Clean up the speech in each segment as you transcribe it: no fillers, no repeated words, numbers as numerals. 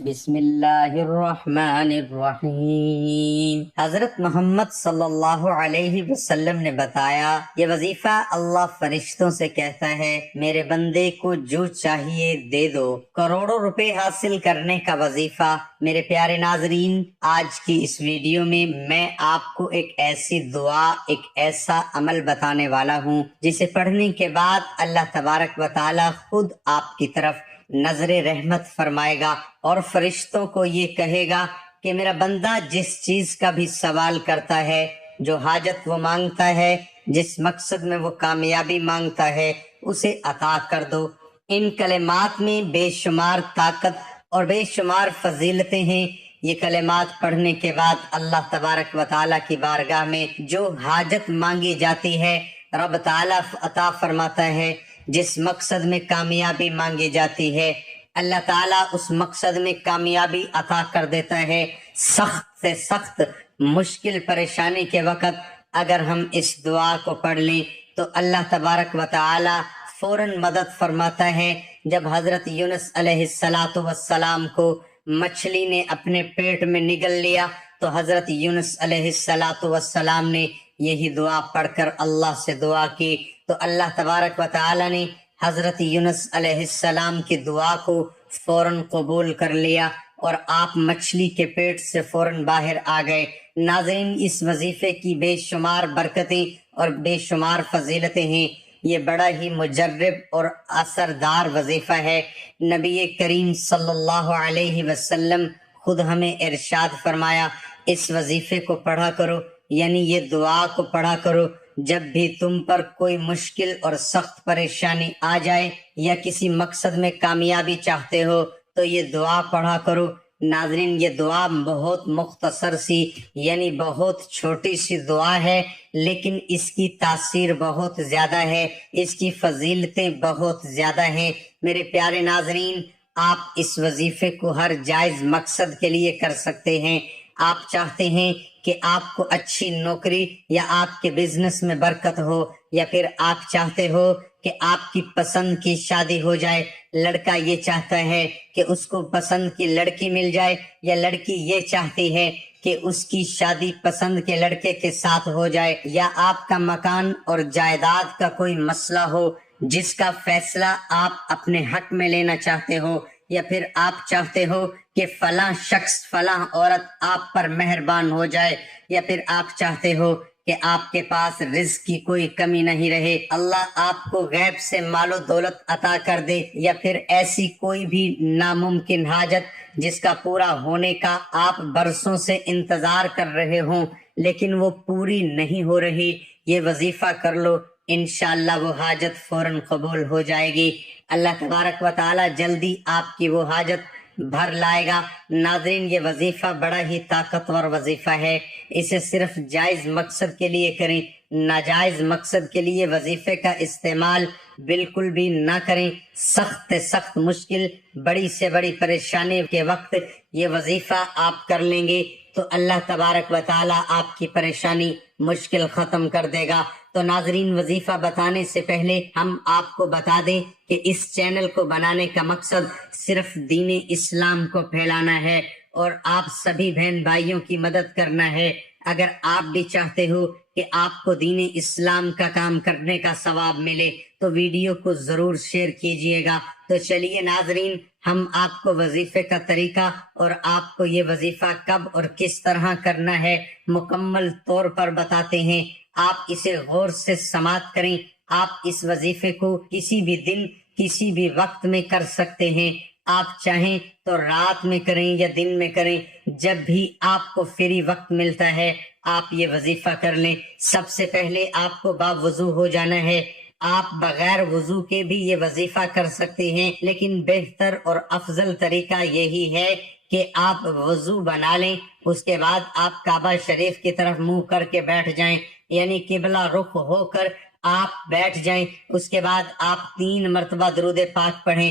بسم اللہ الرحمن الرحیم۔ حضرت محمد صلی اللہ علیہ وسلم نے بتایا، یہ وظیفہ اللہ فرشتوں سے کہتا ہے میرے بندے کو جو چاہیے دے دو، کروڑوں روپے حاصل کرنے کا وظیفہ۔ میرے پیارے ناظرین، آج کی اس ویڈیو میں میں آپ کو ایک ایسی دعا، ایک ایسا عمل بتانے والا ہوں جسے پڑھنے کے بعد اللہ تبارک و تعالی خود آپ کی طرف نظر رحمت فرمائے گا اور فرشتوں کو یہ کہے گا کہ میرا بندہ جس چیز کا بھی سوال کرتا ہے، جو حاجت وہ مانگتا ہے، جس مقصد میں وہ کامیابی مانگتا ہے، اسے عطا کر دو۔ ان کلمات میں بے شمار طاقت اور بے شمار فضیلتیں ہیں۔ یہ کلمات پڑھنے کے بعد اللہ تبارک و تعالیٰ کی بارگاہ میں جو حاجت مانگی جاتی ہے رب تعالیٰ عطا فرماتا ہے۔ جس مقصد میں کامیابی مانگی جاتی ہے اللہ تعالیٰ اس مقصد میں کامیابی عطا کر دیتا ہے۔ سخت سے سخت مشکل پریشانی کے وقت اگر ہم اس دعا کو پڑھ لیں تو اللہ تبارک و تعالی فوراً مدد فرماتا ہے۔ جب حضرت یونس علیہ السلام کو مچھلی نے اپنے پیٹ میں نگل لیا تو حضرت یونس علیہ السلام نے یہی دعا پڑھ کر اللہ سے دعا کی تو اللہ تبارک و تعالی نے حضرت یونس علیہ السلام کی دعا کو فوراً قبول کر لیا اور آپ مچھلی کے پیٹ سے فوراً باہر آ گئے۔ ناظرین، اس وظیفے کی بے شمار برکتیں اور بے شمار فضیلتیں ہیں۔ یہ بڑا ہی مجرب اور اثردار وظیفہ ہے۔ نبی کریم صلی اللہ علیہ وسلم خود ہمیں ارشاد فرمایا، اس وظیفے کو پڑھا کرو، یعنی یہ دعا کو پڑھا کرو جب بھی تم پر کوئی مشکل اور سخت پریشانی آ جائے یا کسی مقصد میں کامیابی چاہتے ہو تو یہ دعا پڑھا کرو۔ ناظرین، یہ دعا بہت مختصر سی یعنی بہت چھوٹی سی دعا ہے، لیکن اس کی تاثیر بہت زیادہ ہے، اس کی فضیلتیں بہت زیادہ ہیں۔ میرے پیارے ناظرین، آپ اس وظیفے کو ہر جائز مقصد کے لیے کر سکتے ہیں۔ آپ چاہتے ہیں کہ آپ کو اچھی نوکری یا آپ کے بزنس میں برکت ہو، یا پھر آپ چاہتے ہو کہ آپ کی پسند کی شادی ہو جائے، لڑکا یہ چاہتا ہے کہ اس کو پسند کی لڑکی مل جائے، یا لڑکی یہ چاہتی ہے کہ اس کی شادی پسند کے لڑکے کے ساتھ ہو جائے، یا آپ کا مکان اور جائیداد کا کوئی مسئلہ ہو جس کا فیصلہ آپ اپنے حق میں لینا چاہتے ہو، یا پھر آپ چاہتے ہو کہ فلاں شخص فلاں عورت آپ پر مہربان ہو جائے، یا پھر آپ چاہتے ہو کہ آپ کے پاس رزق کی کوئی کمی نہیں رہے، اللہ آپ کو غیب سے مال و دولت عطا کر دے، یا پھر ایسی کوئی بھی ناممکن حاجت جس کا پورا ہونے کا آپ برسوں سے انتظار کر رہے ہوں لیکن وہ پوری نہیں ہو رہی، یہ وظیفہ کر لو، انشاءاللہ وہ حاجت فوراً قبول ہو جائے گی۔ اللہ تبارک و تعالی جلدی آپ کی وہ حاجت بھر لائے گا۔ ناظرین، یہ وظیفہ بڑا ہی طاقتور وظیفہ ہے، اسے صرف جائز مقصد کے لیے کریں، ناجائز مقصد کے لیے وظیفے کا استعمال بالکل بھی نہ کریں۔ سخت سے سخت مشکل، بڑی سے بڑی پریشانی کے وقت یہ وظیفہ آپ کر لیں گے تو اللہ تبارک و تعالی آپ کی پریشانی مشکل ختم کر دے گا۔ تو ناظرین، وظیفہ بتانے سے پہلے ہم آپ کو بتا دیں کہ اس چینل کو بنانے کا مقصد صرف دین اسلام کو پھیلانا ہے اور آپ سبھی بہن بھائیوں کی مدد کرنا ہے۔ اگر آپ بھی چاہتے ہو کہ آپ کو دین اسلام کا کام کرنے کا ثواب ملے تو ویڈیو کو ضرور شیئر کیجئے گا۔ تو چلیے ناظرین، ہم آپ کو وظیفے کا طریقہ اور آپ کو یہ وظیفہ کب اور کس طرح کرنا ہے مکمل طور پر بتاتے ہیں۔ آپ اسے غور سے سماعت کریں۔ آپ اس وظیفے کو کسی بھی دن، کسی بھی وقت میں کر سکتے ہیں۔ آپ چاہیں تو رات میں کریں یا دن میں کریں، جب بھی آپ کو فری وقت ملتا ہے آپ یہ وظیفہ کر لیں۔ سب سے پہلے آپ کو باوضو ہو جانا ہے۔ آپ بغیر وضو کے بھی یہ وظیفہ کر سکتے ہیں، لیکن بہتر اور افضل طریقہ یہی ہے کہ آپ وضو بنا لیں، اس کے بعد آپ کعبہ شریف کی طرف منہ کر کے بیٹھ جائیں، یعنی قبلہ رخ ہو کر آپ بیٹھ جائیں۔ اس کے بعد آپ 3 مرتبہ درود پاک پڑھیں۔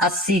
80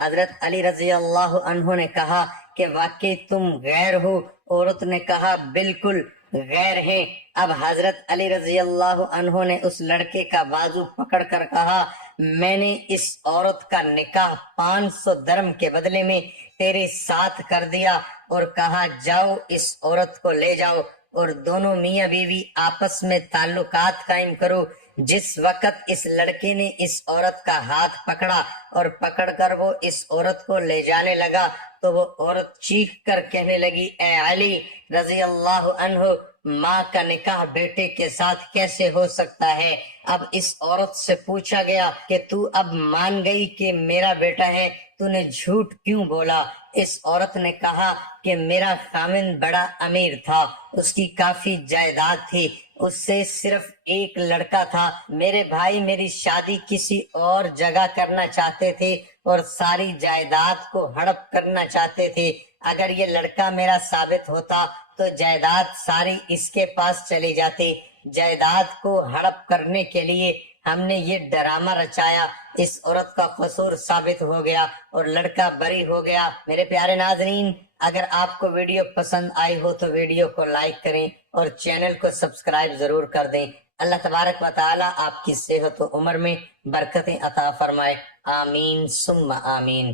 حضرت علی رضی اللہ عنہ نے کہا کہ واقعی تم غیر ہو؟ عورت نے کہا بالکل غیر ہیں۔ اب حضرت علی رضی اللہ عنہ نے اس لڑکے کا بازو پکڑ کر کہا میں نے اس عورت کا نکاح 500 درم کے بدلے میں تیرے ساتھ کر دیا، اور کہا جاؤ اس عورت کو لے جاؤ اور دونوں میاں بیوی آپس میں تعلقات قائم کرو۔ جس وقت اس لڑکے نے اس عورت کا ہاتھ پکڑا اور پکڑ کر وہ اس عورت کو لے جانے لگا تو وہ عورت چیخ کر کہنے لگی اے علی رضی اللہ عنہ، ماں کا نکاح بیٹے کے ساتھ کیسے ہو سکتا ہے؟ اب اس عورت سے پوچھا گیا کہ تو اب مان گئی کہ میرا بیٹا ہے، تو نے جھوٹ کیوں بولا؟ اس عورت نے کہا کہ میرا خامند بڑا امیر تھا، اس کی کافی جائیداد تھی، اس سے صرف ایک لڑکا تھا۔ میرے بھائی میری شادی کسی اور جگہ کرنا چاہتے تھے اور ساری جائیداد کو ہڑپ کرنا چاہتے تھے۔ اگر یہ لڑکا میرا ثابت ہوتا تو جائیداد ساری اس کے پاس چلی جاتی۔ جائیداد کو ہڑپ کرنے کے لیے ہم نے یہ ڈرامہ رچایا، اس عورت کا قصور ثابت ہو گیا اور لڑکا بری ہو گیا۔ میرے پیارے ناظرین، اگر آپ کو ویڈیو پسند آئی ہو تو ویڈیو کو لائک کریں اور چینل کو سبسکرائب ضرور کر دیں۔ اللہ تبارک و تعالی آپ کی صحت و عمر میں برکتیں عطا فرمائے، آمین ثم آمین۔